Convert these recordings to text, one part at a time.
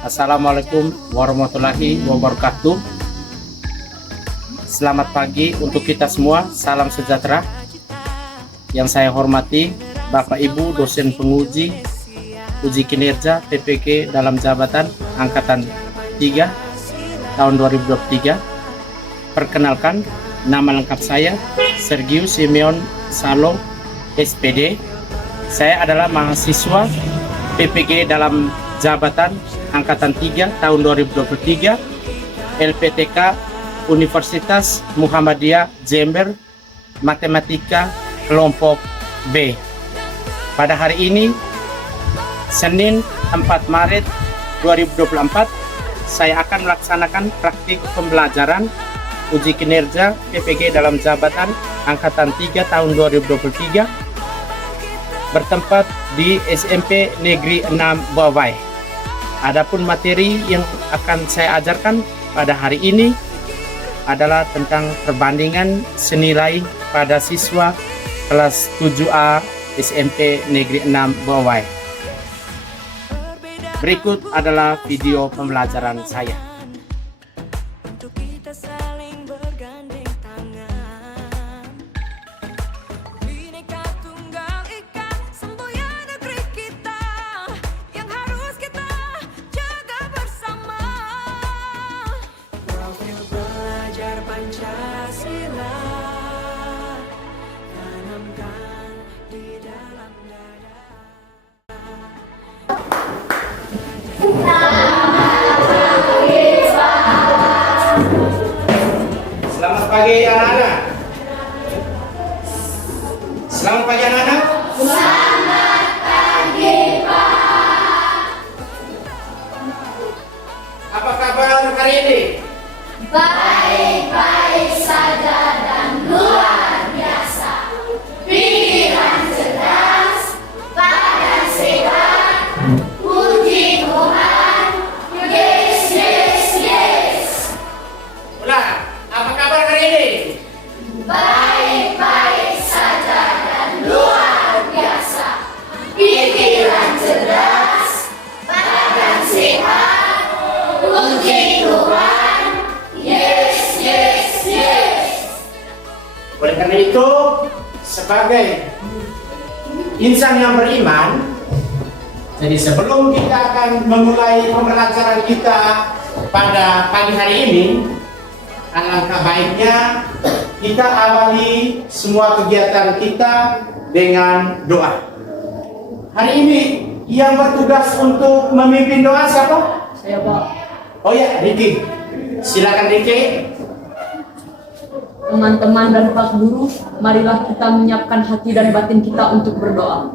Assalamualaikum warahmatullahi wabarakatuh. Selamat pagi untuk kita semua, salam sejahtera. Yang saya hormati Bapak Ibu dosen penguji uji kinerja PPG dalam jabatan Angkatan 3 tahun 2023. Perkenalkan, nama lengkap saya Sergius Simeon Salong SPD. Saya adalah mahasiswa PPG dalam jabatan Angkatan 3 tahun 2023 LPTK Universitas Muhammadiyah Jember, Matematika kelompok B. Pada hari ini Senin 4 Maret 2024 saya akan melaksanakan praktik pembelajaran uji kinerja PPG dalam jabatan Angkatan 3 tahun 2023 bertempat di SMP Negeri 6 Bawai. Adapun materi yang akan saya ajarkan pada hari ini adalah tentang perbandingan senilai pada siswa kelas 7A SMP Negeri 6 Bawai. Berikut adalah video pembelajaran saya. Pancasila tanamkan di dalam dada. Selamat pagi anak-anak. Selamat pagi anak-anak. Selamat pagi, Pak. Apa kabar hari ini? Baik-baik saja dan luar biasa. Pikiran cerdas, badan sehat, puji Tuhan. Yes, yes, yes. Ulang, apa kabar hari ini? Baik-baik saja dan luar biasa. Pikiran cerdas, badan sehat, puji Tuhan. Yes, yes, yes. Oleh karena itu, sebagai insan yang beriman, jadi sebelum kita akan memulai pembelajaran kita pada pagi hari ini, alangkah baiknya kita awali semua kegiatan kita dengan doa. Hari ini yang bertugas untuk memimpin doa siapa? Saya, Pak. Oh ya, Riki. Silakan Riki. Teman-teman dan Pak Guru, marilah kita menyiapkan hati dan batin kita untuk berdoa.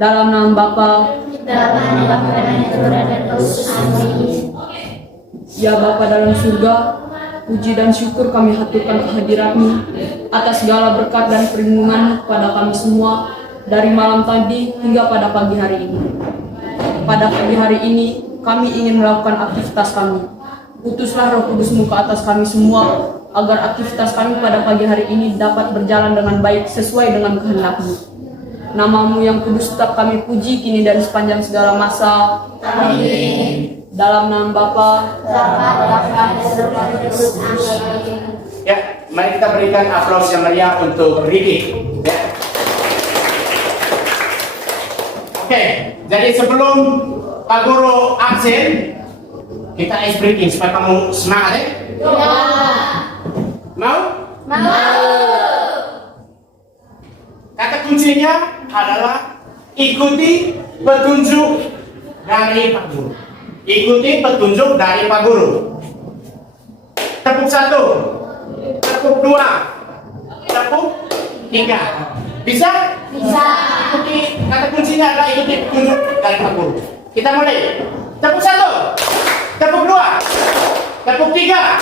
Dalam nama Bapa, Dalam nama Bapa dan Putra dan Roh Kudus. Amin. ya Bapa dalam surga, puji dan syukur kami haturkan kehadirat-Mu atas segala berkat dan perlindungan pada kami semua dari malam tadi hingga pada pagi hari ini. Pada pagi hari ini kami ingin melakukan aktivitas kami. Utuslah Roh Kudus-Mu ke atas kami semua, agar aktivitas kami pada pagi hari ini dapat berjalan dengan baik sesuai dengan kehendak-Mu. Nama-Mu yang kudus tetap kami puji kini dan sepanjang segala masa. Amin. Dalam nama Bapa, Bapa dan Roh Kudus. Amin. Ya, mari kita berikan aplaus yang meriah untuk Riki. Ya. Oke, jadi sebelum Pak Guru absen, kita ice breaking supaya kamu semangat ya. Ya. Mau? Mau. Kata kuncinya adalah ikuti petunjuk dari Pak Guru. Ikuti petunjuk dari Pak Guru. Tepuk 1, tepuk 2, tepuk 3. Bisa? Bisa. Ikuti, kata kuncinya adalah ikuti petunjuk dari Pak Guru. Kita mulai. Tepuk 1, tepuk 2, tepuk 3,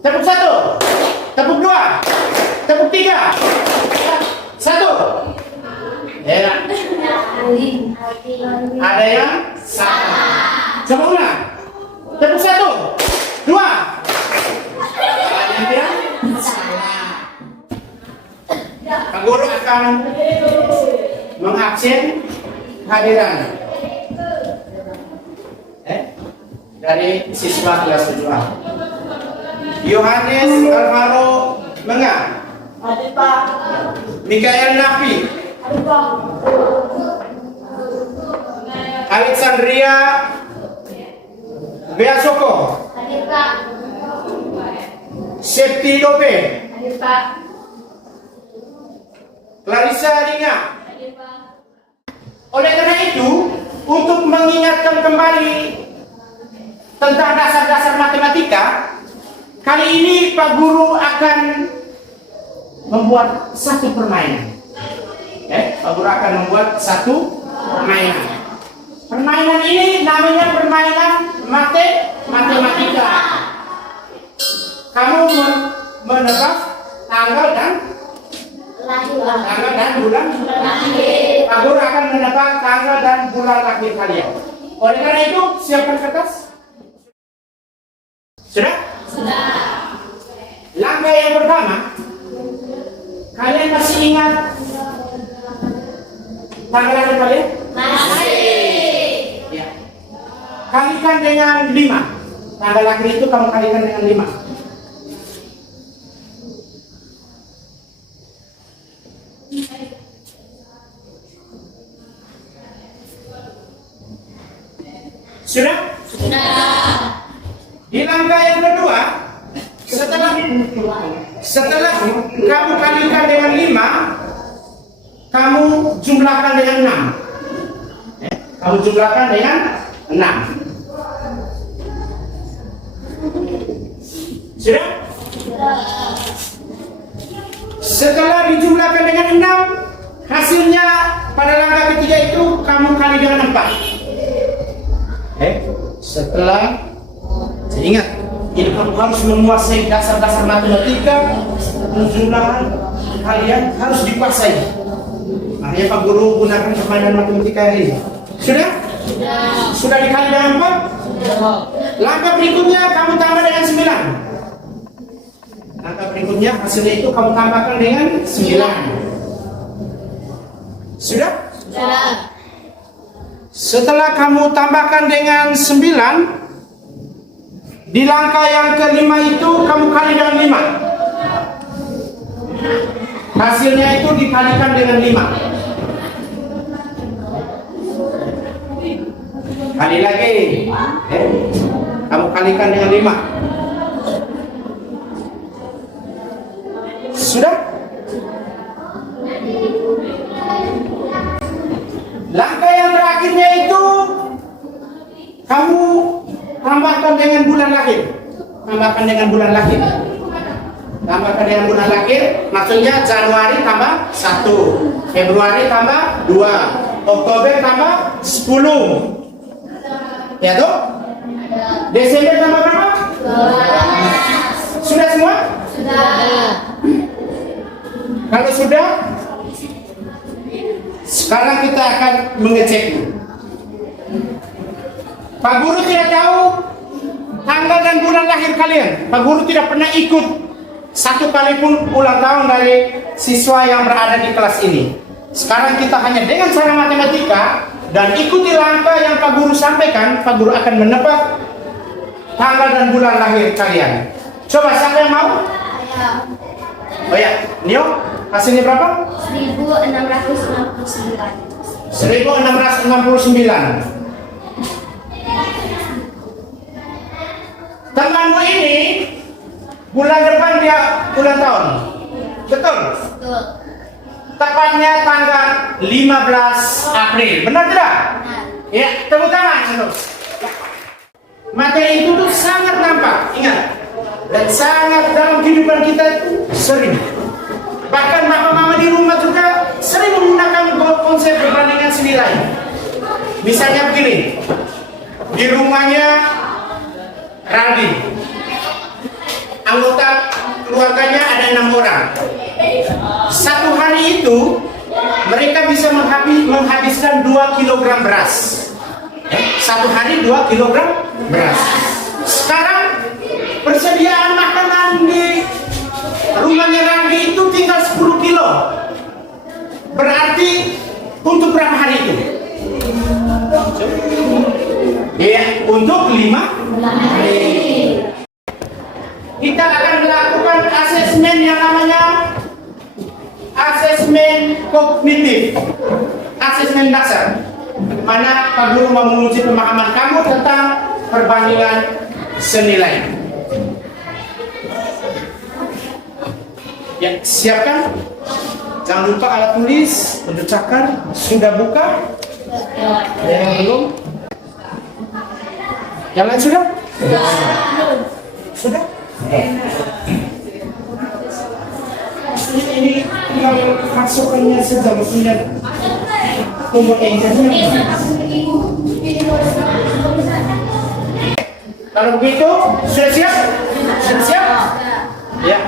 tepuk 1, tepuk 2, tepuk 3, 1. Ya. Ada yang salah. Coba ulang. Tepuk 1, 2. Ada yang salah. Pak Guru akan mengabsen hadiran. dari siswa kelas 7A. Yohanes Alvaro Menga. Hadir Pak. Mikael Nafi. Hadir Pak. Alexandria Beasoko. Hadir Pak. Septi Dope. Hadir Pak. Clarissa Ringa. Hadir Pak. Oleh karena itu, untuk mengingatkan kembali tentang dasar-dasar matematika, kali ini Pak Guru akan membuat satu permainan. Pak Guru akan membuat satu permainan. Permainan ini namanya permainan matematika. Kamu menebak tanggal dan bulan. Pak Guru akan menebak tanggal dan bulan lahir kalian. Oleh karena itu, siapkan kertas. Sudah? Sudah. Langkah yang pertama, kalian masih ingat tanggal lahir kalian? Masih. Ya. Kalikan dengan 5. Tanggal lahir itu kamu kalikan dengan 5. Sudah? Sudah. Di langkah yang kedua, setelah kamu kalikan dengan 5, kamu jumlahkan dengan 6. Kamu jumlahkan dengan 6. Sudah? Setelah dijumlahkan dengan 6, hasilnya pada langkah ketiga itu kamu kali dengan 4. Setelah, saya ingat, ini kamu harus menguasai dasar-dasar matematika, penjumlahan kalian harus dikuasai. Makanya Pak Guru gunakan permainan matematika ini. Sudah? Sudah dikali dengan 4? Langkah berikutnya kamu tambah dengan 9. Langkah berikutnya hasilnya itu kamu tambahkan dengan 9. Sudah? Sudah. Setelah kamu tambahkan dengan 9, di langkah yang kelima itu kamu kali dengan 5. Hasilnya itu dikalikan dengan 5. Kali lagi. Kamu kalikan dengan 5. Sudah? Langkah yang terakhirnya itu kamu tambahkan dengan bulan lahir. Tambahkan dengan bulan lahir. Tambahkan dengan bulan lahir, maksudnya Januari tambah 1, Februari tambah 2, Oktober tambah 10. Ya toh? Desember tambah berapa? 12. Sudah semua? Sudah. Kalau sudah, sekarang kita akan mengecek. Pak Guru tidak tahu tanggal dan bulan lahir kalian. Pak Guru tidak pernah ikut satu kali pun ulang tahun dari siswa yang berada di kelas ini. Sekarang kita hanya dengan cara matematika dan ikuti langkah yang Pak Guru sampaikan. Pak Guru akan menebak tanggal dan bulan lahir kalian. Coba siapa yang mau? Oh ya, Nio, hasilnya berapa? 1669. 1669. Temanmu ini bulan depan dia ulang tahun. Betul? Betul. Tepatnya tanggal 15 April. Benar tidak? Benar. Ya, tepuk tangan. Materi itu tuh sangat nampak, ingat. Dan sangat dalam kehidupan kita itu sering. Bahkan bapak mama di rumah juga sering menggunakan konsep perbandingan senilai. Misalnya begini, di rumahnya Raldi, anggota keluarganya ada 6 orang. Satu hari itu mereka bisa menghabiskan 2 kilogram beras. Satu hari 2 kilogram beras. Sekarang persediaan makanan di rumahnya Randi itu tinggal 10 kilo. Berarti untuk berapa hari itu? Ya, untuk 5 Kita akan melakukan asesmen yang namanya asesmen kognitif, asesmen dasar, di mana Pak Guru mau menguji pemahaman kamu tentang perbandingan senilai. Ya, siapkan. Jangan lupa alat tulis, untuk cakar, sudah buka? Yang belum? Yang lain sudah? Sudah? Ini tinggal masukkannya saja, maksudnya nomor enternya. Kalau begitu, sudah siap? Sudah siap? Ya.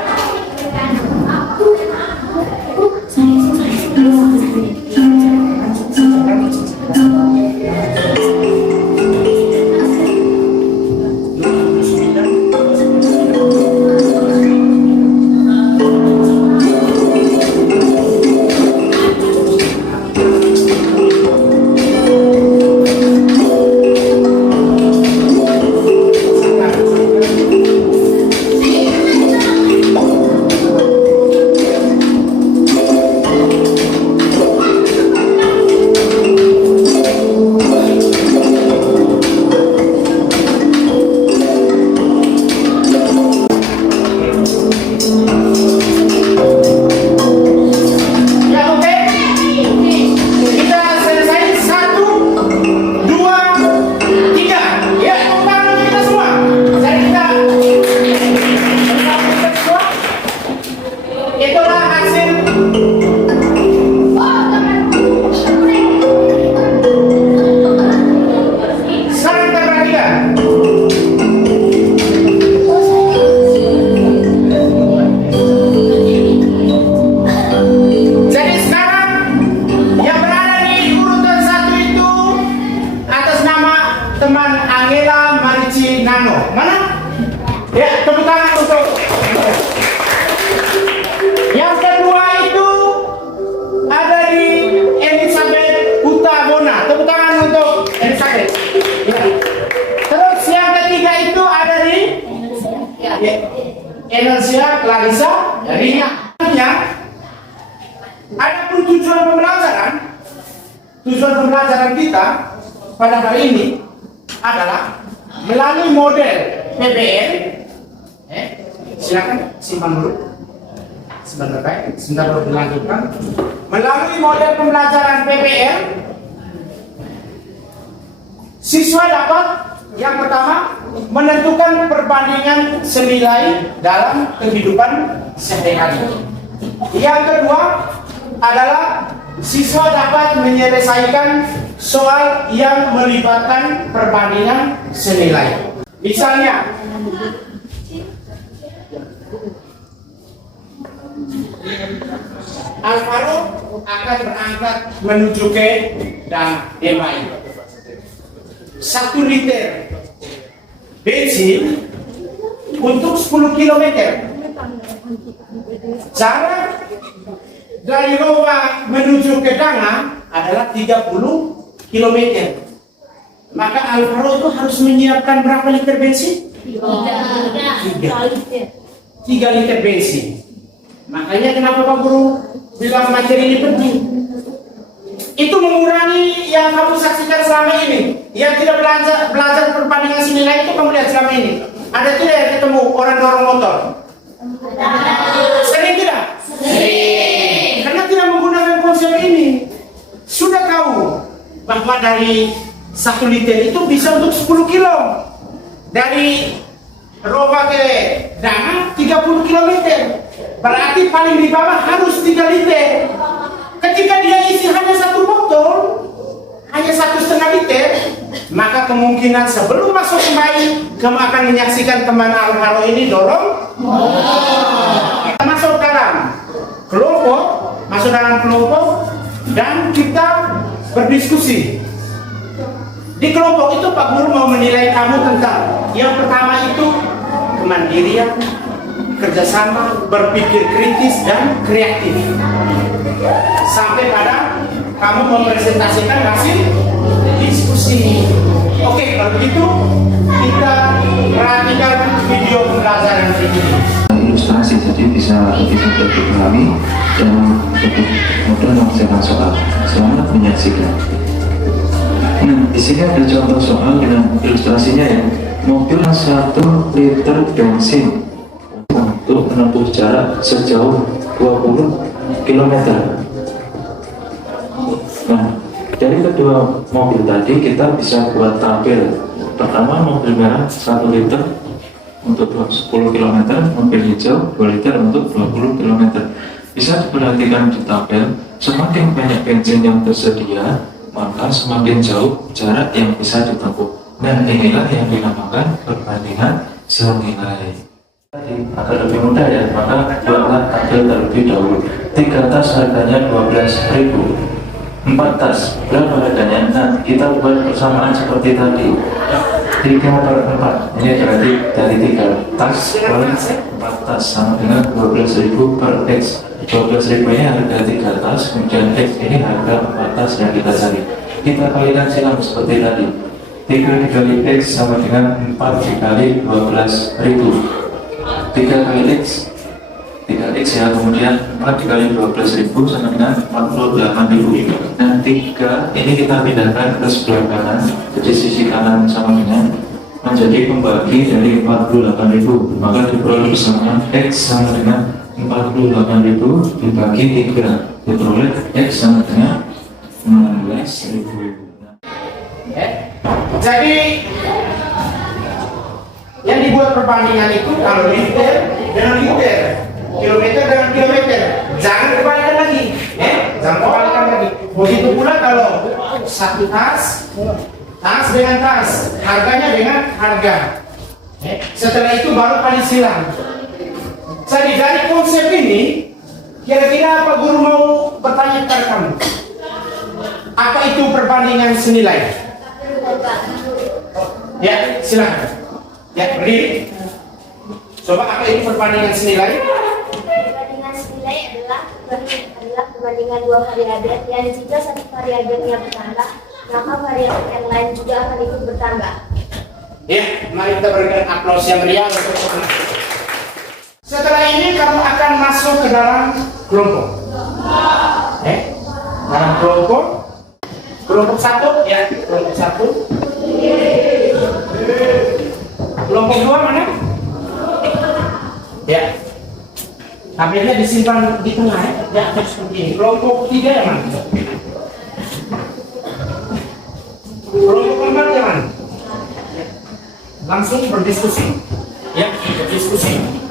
Energia, Clarissa, Rina. Adapun tujuan pembelajaran kita pada hari ini adalah melalui model PBL. Silakan simpan dulu. Sebentar baru dilanjutkan. Melalui model pembelajaran PBL, siswa dapat yang pertama menentukan perbandingan senilai dalam kehidupan sehari-hari. Yang kedua adalah siswa dapat menyelesaikan soal yang melibatkan perbandingan senilai. Misalnya, Alvaro akan berangkat menuju ke Demai. 1 liter bensin untuk 10 km. Jarak dari Rowa menuju ke Danga adalah 30 km. Maka Alvaro itu harus menyiapkan berapa liter bensin? 3 liter bensin. Makanya kenapa Pak Guru bilang materi ini penting? Itu mengurangi yang kamu saksikan selama ini. Yang tidak belajar perbandingan senilai itu kamu lihat selama ini. Ada tidak yang ketemu orang dorong motor? Sering tidak? Sering. Karena tidak menggunakan konsep ini. Sudah tahu bahwa dari 1 liter itu bisa untuk 10 kilo. Dari Roba ke Danga 30 km. Berarti paling di bawah harus 3 liter. Ketika dia isi hanya 1 botol, hanya 1,5 liter, maka kemungkinan sebelum masuk kembali kamu akan menyaksikan teman Alvaro ini dorong. Kita masuk dalam kelompok, dan kita berdiskusi. Di kelompok itu Pak Guru mau menilai kamu tentang yang pertama itu kemandirian, kerjasama, berpikir kritis dan kreatif. Sampai pada kamu mempresentasikan hasil diskusi. Oke, kalau begitu kita video pembelajaran ini. Ilustrasi jadi bisa lebih mudah dipahami dan lebih mudah mengerjakan soal. Selamat menyaksikan. Nah, di sini ada contoh soal dengan ilustrasinya ya. Mobil 1 liter bensin untuk menempuh jarak sejauh 20 km. Nah, dari kedua mobil tadi kita bisa buat tabel. Pertama, mobil merah 1 liter untuk 10 km, mobil hijau 2 liter untuk 20 km. Bisa diperhatikan di tabel, semakin banyak bensin yang tersedia, maka semakin jauh jarak yang bisa ditempuh. Nah, inilah yang dinamakan perbandingan senilai. Agar lebih mudah ya, maka buatlah tabel terlebih dahulu. 3 tas harganya 12.000. 4 tas berapa harganya? Nah, kita buat persamaan seperti tadi. 3/4, ini berarti dari 3 tas per 4 tas sama dengan 12.000 per X. 12.000 ini harga 3 tas, kemudian X ini harga 4 tas yang kita cari. Kita kalikan silang seperti tadi. 3 dikali X sama dengan 4 dikali 12.000. 3 kali X 3X ya, kemudian 4 dikali 12.000 sama dengan 48.000. Nah, 3 ini kita pindahkan ke sebelah kanan, jadi sisi kanan sama dengan menjadi pembagi dari 48.000, maka diperoleh bersama X sama dengan 48.000 dibagi 3, diperoleh X sama dengan 16.000. Jadi yang dibuat perbandingan itu kalau liter dengan liter, kilometer dengan kilometer, jangan kebalikan lagi, jangan kebalikan lagi. Begitu pula kalau satu tas dengan tas, harganya dengan harga. Setelah itu baru kali silang. Jadi dari konsep ini, kira-kira apa guru mau bertanya kepada kamu? Apa itu perbandingan senilai? Ya, silakan. Ya, berdiri. Coba apa itu perbandingan senilai? Perbandingan senilai adalah perbandingan dua variabel yang jika satu variabelnya bertambah, maka variabel yang lain juga akan ikut bertambah. Ya, mari kita berikan aplaus yang meriah untuk teman. Setelah ini kamu akan masuk ke dalam kelompok. Dalam kelompok. Kelompok 1, ya, kelompok 1. Kelompok 2 mana? Ya. Tabelnya disimpan di tengah ya. Ya, seperti ini. Kelompok 3 yang mana? Kelompok 4 yang mana? Langsung berdiskusi. Ya, berdiskusi.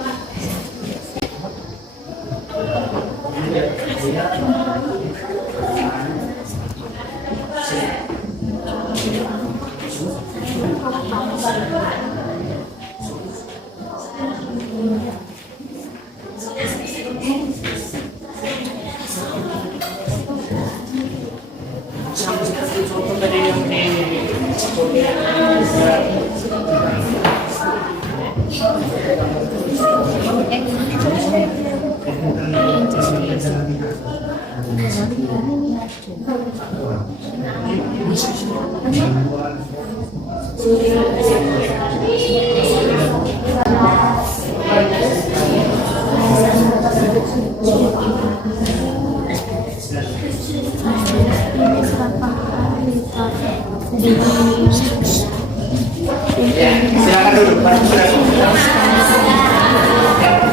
Ya, silakan dulu.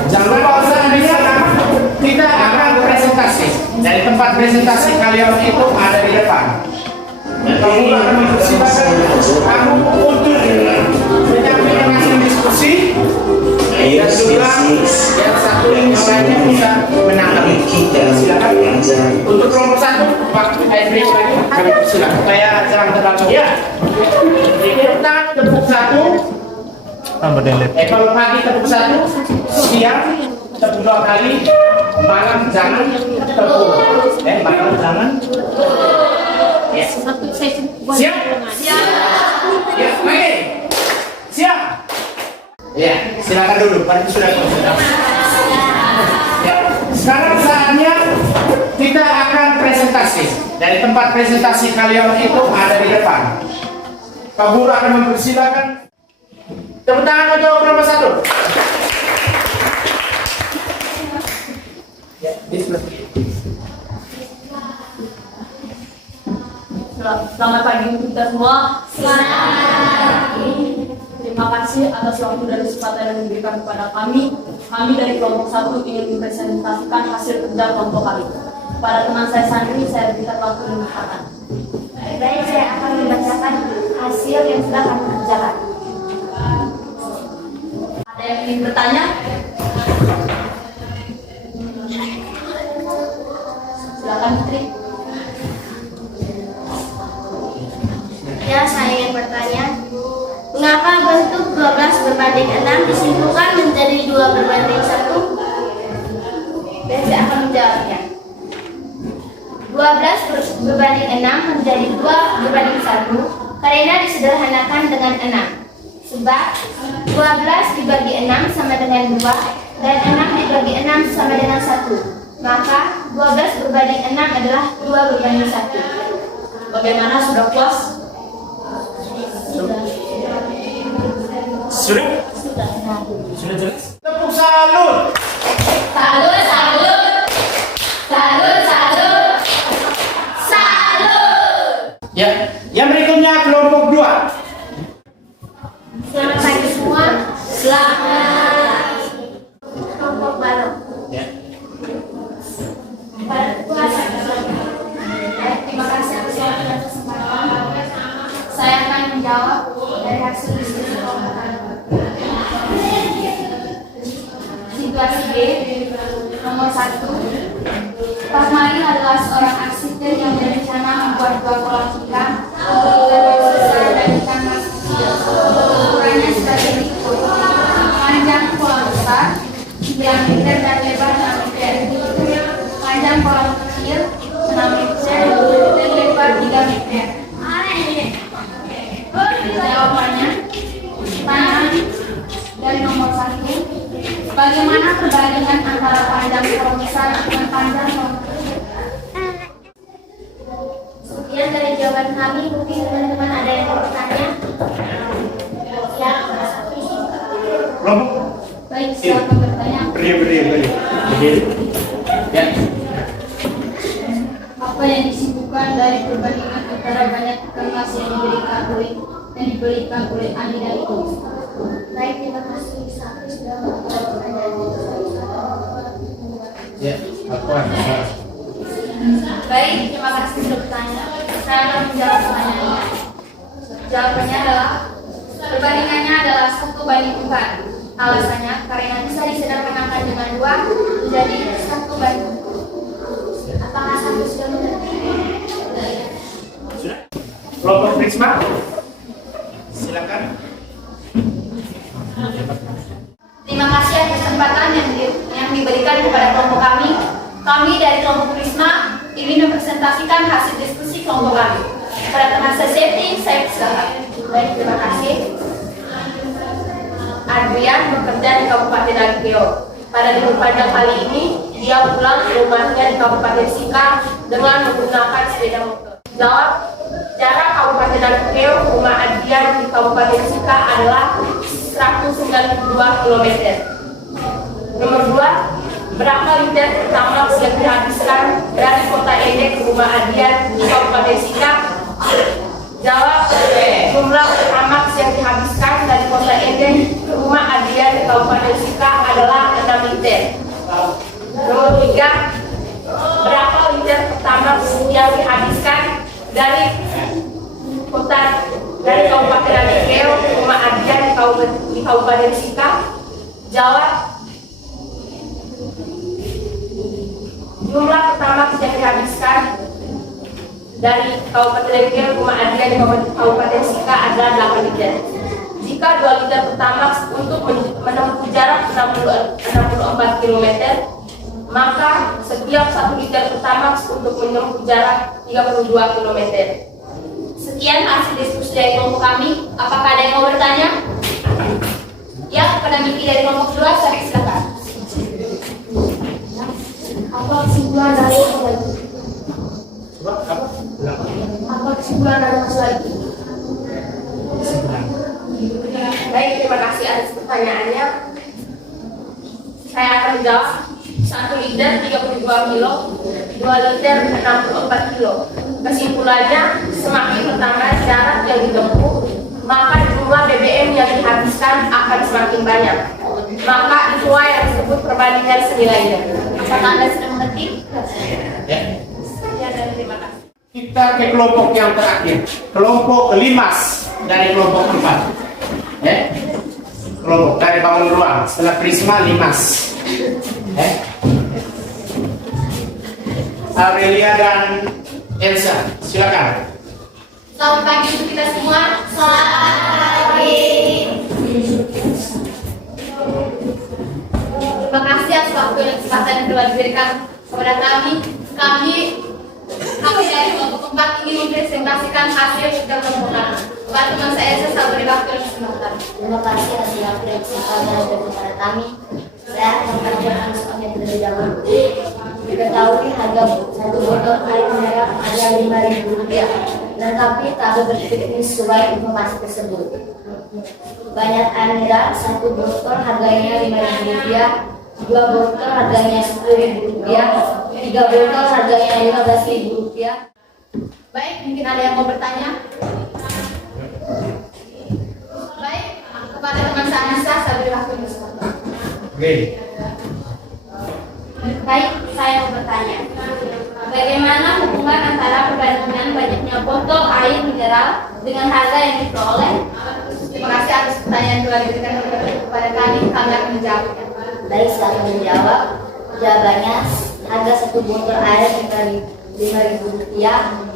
Jangan lupa kita akan presentasi. Dari tempat presentasi kalian itu ada di depan. Kamu akan mempersilakan kamu untuk menyampaikan hasil diskusi. Dan juga yang satu yang lainnya bisa menanggapi. Silakan. Untuk kelompok 1, Pak Henry kami silakan. Supaya jangan terlalu ya. Kita tepuk 1. Kalau pagi tepuk 1, siang tepuk 2 kali, malam jangan tepuk. Malam jangan. Ya. Siap? Ya, baik. Siap. Ya, silakan dulu. Pak sudah konsultasi. Ya, sekarang saatnya kita akan presentasi. Dari tempat presentasi kalian itu ada di depan. Pak Guru akan mempersilakan. Tepuk tangan untuk kelompok 1. Ya, bismillah. Selamat pagi untuk kita semua. Terima kasih atas waktu dan kesempatan yang diberikan kepada kami. Kami dari kelompok 1 ingin mempresentasikan hasil kerja kelompok kami. Pada teman saya Sandri, saya berikan waktu 5 menit. Baik, saya akan membacakan hasil yang sudah kami kerjakan. Ada yang ingin bertanya? Silakan Putri. Ya, saya ingin bertanya, mengapa bentuk 12 berbanding 6 disimpulkan menjadi 2 berbanding 1? Dan saya akan menjawabnya. 12 berbanding 6 menjadi 2 berbanding 1 karena disederhanakan dengan 6. Sebab 12 dibagi 6 sama dengan 2 dan 6 dibagi 6 sama dengan 1. Maka 12 berbanding 6 adalah 2 berbanding 1. Bagaimana, sudah puas? Sudah? Sudah jelas? Tepuk salut. Salut, salut. Salut, salut. Salut. Ya, yang berikutnya kelompok 2. Selamat pagi semua. Selamat. Kelompok baru. Ya. Terima kasih atas waktu dan kesempatan. Saya akan menjawab dari hasil diskusi kelompok kami. Situasi B, nomor 1. Pasmain adalah seorang arsitek yang berencana membuat 2 kolam ikan untuk ikan yang besar dan ikan mas kecil. Ukurannya sebagai berikut: panjang kolam besar 9 meter dan lebar 6 meter. Panjang kolam kecil 6 meter dan lebar 3 meter. Jawabannya, pertanyaan dari nomor 1. Bagaimana perbandingan antara panjang kolam besar dan panjang kolam kecil? Sekian dari jawaban kami. Mungkin teman-teman ada yang mau bertanya? Ya, Kelompok. baik, silakan bertanya. Berdiri. Ya. Apa yang disimpulkan dari perbandingan antara banyak ikan mas yang diberikan oleh Andi dan Iko? Baik, terima kasih. Saya sudah menjawab pertanyaan. Ya, apa? Baik, terima kasih sudah bertanya. Saya akan menjawab pertanyaannya. Jawabannya adalah perbandingannya adalah 1:4. Alasannya karena bisa disederhanakan dengan 2 menjadi 1:. Apakah satu sudah mengerti? Sudah? Kelompok Prisma. Silakan. Terima kasih atas kesempatan yang diberikan kepada kelompok kami. Kami dari kelompok Prisma ingin mempresentasikan hasil diskusi kelompok kami. Pada teman saya Seti, saya persilakan. Baik, terima kasih. Adrian bekerja di Kabupaten Ageo. Pada libur panjang kali ini, dia pulang ke rumahnya di Kabupaten Sika dengan menggunakan sepeda motor. Jawab, jarak Kabupaten Ageo ke rumah Adrian di Kabupaten Sika adalah 192 km. Nomor 2, berapa liter pertamax yang dihabiskan dari kota Ede ke rumah Adrian di Kabupaten Sika? Jawab, jumlah pertamax yang dihabiskan dari kota Ede ke rumah Adrian di Kabupaten Sika adalah 6 liter. Nomor 3, berapa liter pertamax yang dihabiskan dari Kabupaten Ageo ke rumah Adrian di Kabupaten Sika? Jawab, jumlah pertamax yang dihabiskan dari Kabupaten Ageo rumah Adrian di Kabupaten Sika adalah 8 liter. Jika 2 liter pertamax untuk menempuh jarak 64 km, maka setiap 1 liter pertamax untuk menempuh jarak 32 km. Sekian hasil diskusi dari kelompok kami. Apakah ada yang mau bertanya? Ya, kepada Miki dari kelompok 2, saya silakan. Apa kesimpulan dari masalah itu? Apa kesimpulan dari masalah itu? Baik, terima kasih atas pertanyaannya. Saya akan menjawab. 1 liter 32 kilo, 2 liter 64 kilo. Kesimpulannya, semakin bertambah jarak yang ditempuh, maka jumlah BBM yang dihabiskan akan semakin banyak. Maka itulah yang disebut perbandingan senilainya. Apakah Anda sudah mengerti? Ya. Ya, dan terima kasih. Kita ke kelompok yang terakhir, kelompok limas dari kelompok 4. Kelompok dari bangun ruang setelah Prisma limas. Aurelia dan Elsa, silakan. Selamat pagi untuk kita semua. Selamat pagi. Terima kasih atas waktu dan kesempatan yang telah diberikan kepada kami. Kami dari kelompok 4 ingin mempresentasikan hasil sidang kelompok kami. Kepada teman saya selalu beri waktu dan kesempatan. Terima kasih atas waktu dan kesempatan yang diberikan kepada kami. Saya akan mengerjakan soalnya terlebih dahulu. Diketahui harga satu botol air mineral adalah Rp5.000. Lengkapi tabel berikut ini sesuai informasi tersebut. Banyak air mineral, satu botol harganya Rp5.000, 2 botol harganya Rp10.000, 3 botol harganya Rp15.000. Baik, mungkin ada yang mau bertanya? Baik, kepada teman saya Anissa, saya beri waktu dan kesempatan. Oke. Baik, saya mau bertanya. Bagaimana hubungan antara perbandingan banyaknya botol air mineral dengan harga yang diperoleh? Terima kasih atas pertanyaan yang telah diberikan kepada kami. Kami akan menjawabnya. Baik, saya akan menjawab. Jawabannya, harga satu botol air Rp5.000,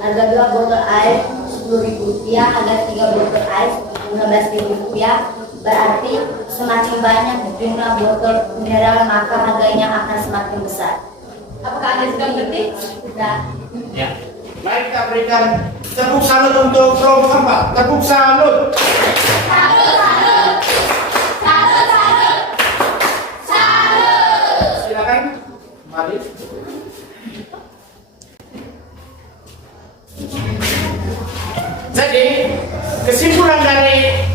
harga 2 botol air Rp10.000, harga 3 botol air Rp15.000. Berarti semakin banyak jumlah botol mineral maka harganya akan semakin besar. Apakah Anda sudah mengerti? Sudah. Ya. Baik, kita berikan tepuk salut untuk kelompok 4. Tepuk salut. Silakan. Mari. Jadi, kesimpulan dari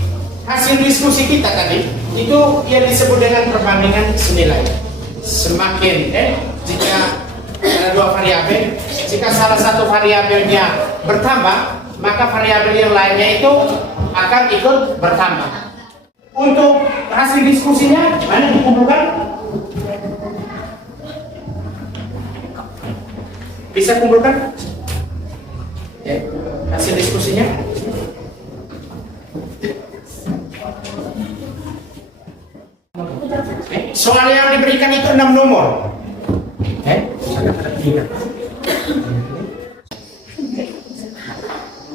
hasil diskusi kita tadi itu yang disebut dengan perbandingan senilai. Semakin jika ada 2 variabel, jika salah satu variabelnya bertambah, maka variabel yang lainnya itu akan ikut bertambah. Untuk hasil diskusinya mana dikumpulkan? Bisa kumpulkan? Ya, hasil diskusinya. Soal yang diberikan itu 6 nomor.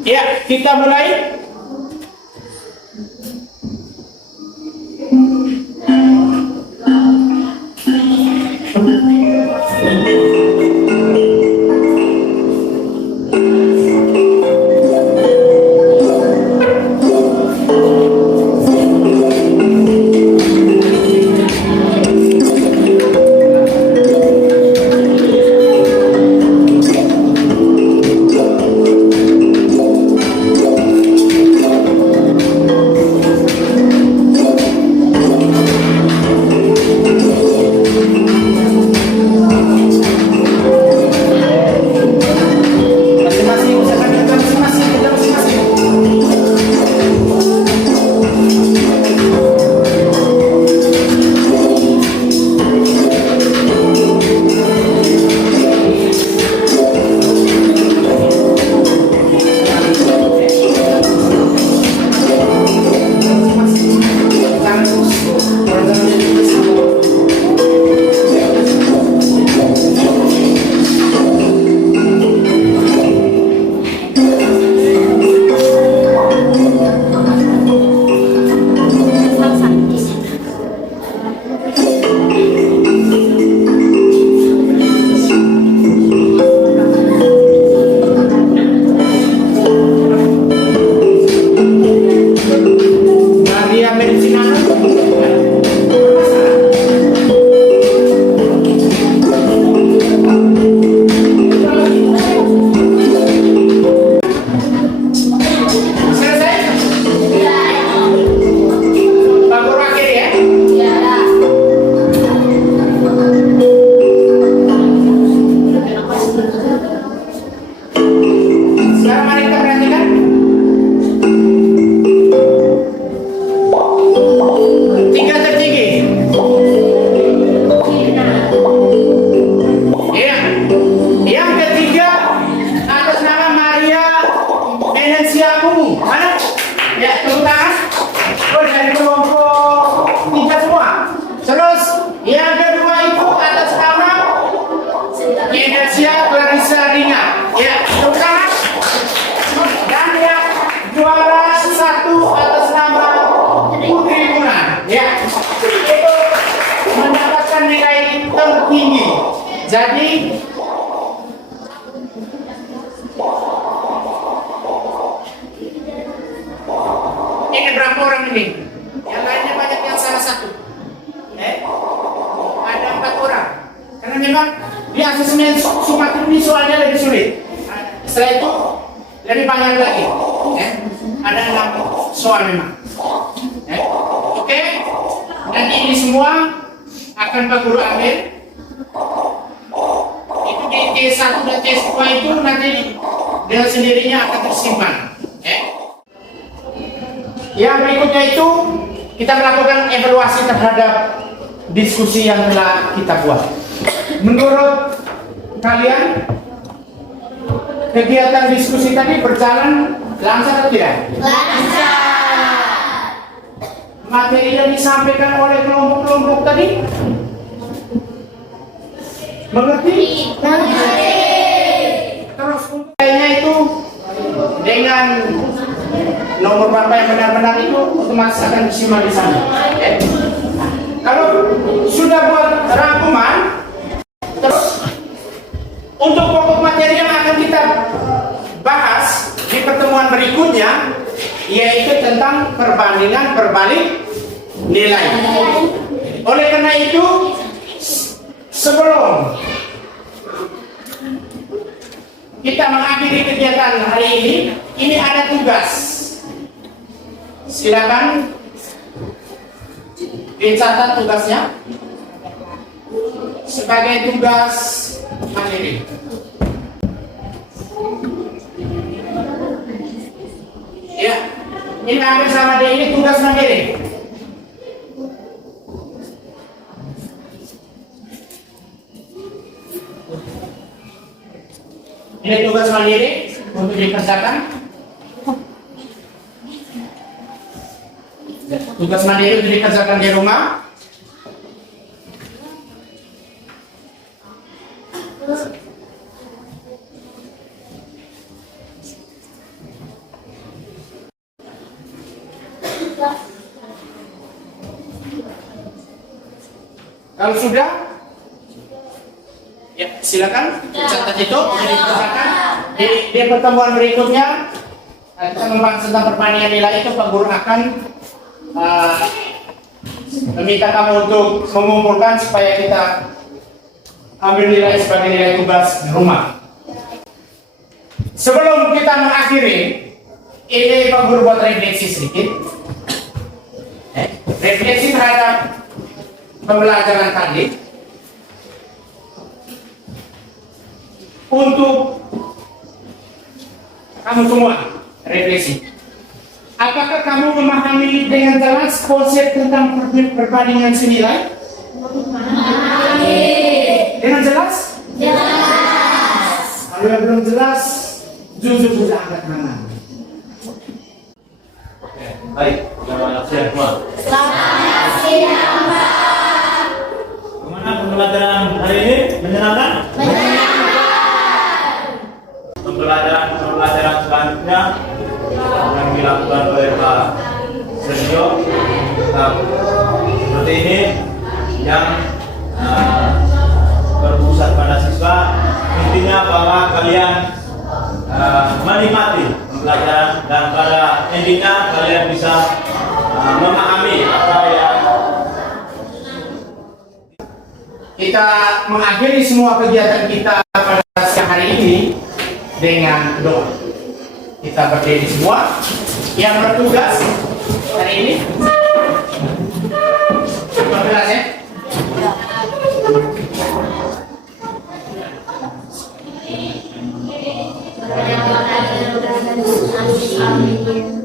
Ya, kita mulai. Jadi ini berapa orang ini? Yang lainnya banyak yang salah satu. Ada 4 orang. Karena memang di asesmen Sumatera ini soalnya lebih sulit. Setelah itu lebih banyak lagi. Ada 6 soal memang. Oke. Nanti ini semua akan Pak Guru ambil. Itu di T1 dan T2 itu nanti dengan sendirinya akan tersimpan. Yang berikutnya itu kita melakukan evaluasi terhadap diskusi yang telah kita buat. Menurut kalian kegiatan diskusi tadi berjalan lancar atau tidak? Lancar. Materi yang disampaikan oleh kelompok-kelompok tadi mengerti? Mengerti. Terus kayaknya itu dengan nomor berapa yang benar-benar itu otomatis akan disimak di sana. Kalau sudah buat rangkuman, terus untuk pokok materi yang akan kita bahas di pertemuan berikutnya, yaitu tentang perbandingan berbalik nilai. Oleh karena itu, sebelum kita mengakhiri kegiatan hari ini ada tugas. Silakan dicatat tugasnya sebagai tugas mandiri. Ya, ini ambil sama dia, ini tugas mandiri. Ini tugas mandiri untuk dikerjakan. Tugas mandiri untuk dikerjakan di rumah. Kalau sudah, ya silakan catat itu jadi dikerjakan. Di pertemuan berikutnya kita membahas tentang perbandingan nilai itu. Pak Guru akan meminta kamu untuk mengumpulkan supaya kita ambil nilai sebagai nilai tugas di rumah. Sebelum kita mengakhiri, ini Pak Guru buat refleksi sedikit. Refleksi terhadap pembelajaran tadi untuk kamu semua refleksi. Apakah kamu memahami dengan jelas konsep tentang perbandingan senilai? Memahami. Dengan jelas? Jelas. Kalau yang belum jelas, jujur sudah angkat tangan. Baik, selamat siang semua. Selamat siang, Pak. Bagaimana pembelajaran hari ini? Menyenangkan? Menyenangkan. Pembelajaran selanjutnya yang dilakukan oleh Pak Sergio seperti ini yang berpusat pada siswa. Intinya bahwa kalian menikmati pembelajaran dan pada endingnya kalian bisa memahami apa yang Kita mengakhiri semua kegiatan kita pada siang hari ini dengan doa. Kita berdiri semua. Yang bertugas hari ini, bertugas ya. Amin.